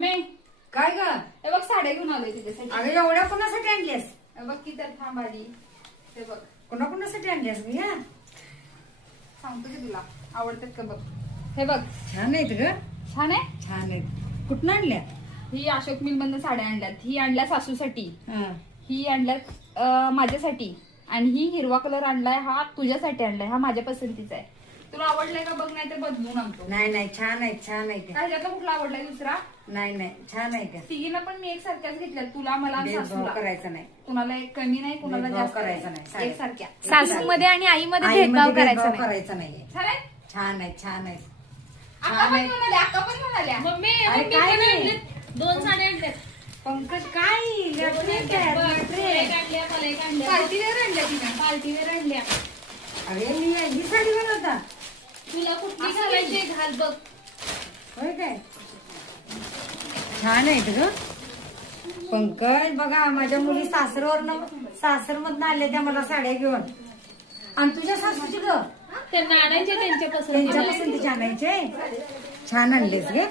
नाही काय ग? हे बघ साड्या घेऊन आलोय तुझ्यासाठी. अगं एवढ्या कोणासाठी आणल्यास? हे बघ की तर थांब आली. हे बघ कोणाकोणासाठी आणल्यास मी? हा सांगतो की तुला आवडतात का बघ. हे बघ छान आहेत ग, छान आहे. छान आहेत. कुठून आणल्या? ही अशोक मिल मधून साड्या आणल्यात. ही आणल्या सासूसाठी, हा. ही आणल्यात माझ्यासाठी, आणि ही हिरवा कलर आणलाय हा तुझ्यासाठी आणलाय. हा माझ्या पसंतीचा आहे. तुला आवडलाय का बघ, नाही तर बदलून आणतो. नाही नाही, छान आहेत, छान आहेत. ह्याच्यातला कुठला आवडलाय दुसरा? नाही नाही, छान आहे का? तिघींना पण मी एक सारख्याच घेतल्यात, तुला मला आणि भेदभाव सासूला. करायचा नाही. कुणाला एक कमी नाही, कुणाला भेदभाव जास्त करायचा नाही. एक सारख्या. सासूमध्ये आणि आईमध्ये आईमध्ये भेदभाव करायचा भेदभाव नाही. करायचा नाहीये. छान आहे. छान आहेत, छान आहेत. अक्का पण घेऊन आल्या, अक्का पण घेऊन आल्या. मम्मी अरे काय नाही. 2 साड्या आणल्यात. पंकज काय लटरेट आहे, लटरेट. पार्टीवेअर आणल्या तिने. पार्टीवेअर आणल्या. अरे मी ही साडी बनवता तुला कुठली असं घालायची घाल बघ. होय काय? छान आहेत ग पंकज. बघा माझ्या मुली सासरमधनं आल्या त्या मला साड्या घेऊन. आणि तुझ्या सासूची ग त्यांना आणायचे त्यांच्या त्यांच्या पसंतीला. पसंतीचे आणायचे. छान आणलेस गे.